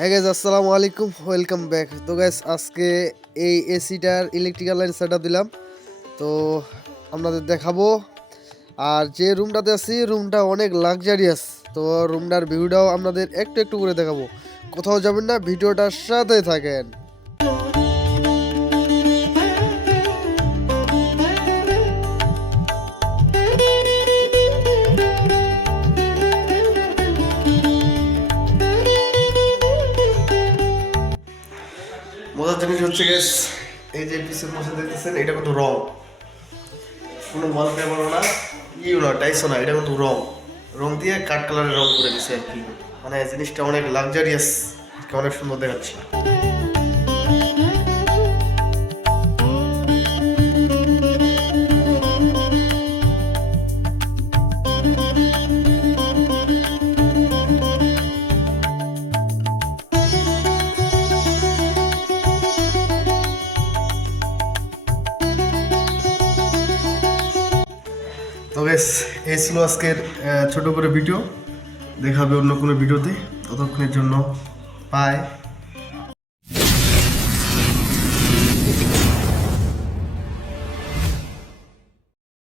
হ্যাঁ গাইজ, আসসালামু আলাইকুম, ওয়েলকাম ব্যাক। তো গাইজ আজকে এই এসিটার ইলেকট্রিক্যাল লাইন সেট আপ দিলাম, তো আপনাদের দেখাবো। আর যে রুমটাতে আছি রুমটা অনেক লাক্সারিয়াস, তো রুমটার ভিউটাও আপনাদের একটু একটু করে দেখাবো। কোথাও যাবেন না, ভিডিওটার সাথে থাকেন। মজার জিনিস হচ্ছে গেস, এই যে পিসের মধ্যে দেখতেছেন এটা কিন্তু রং, কোনো ওয়ালপেপারও না, না টাইসও না, এটা কিন্তু রং রং দিয়ে কাঠ কালারের রং করে দিছে আর কি। মানে জিনিসটা অনেক লাক্সারিয়াস, অনেক সুন্দর দেখাচ্ছে। তো বেশ, এই ছিল আজকের ছোট করে ভিডিও। দেখা হবে অন্য কোনো ভিডিওতে, ততক্ষণের জন্য বাই।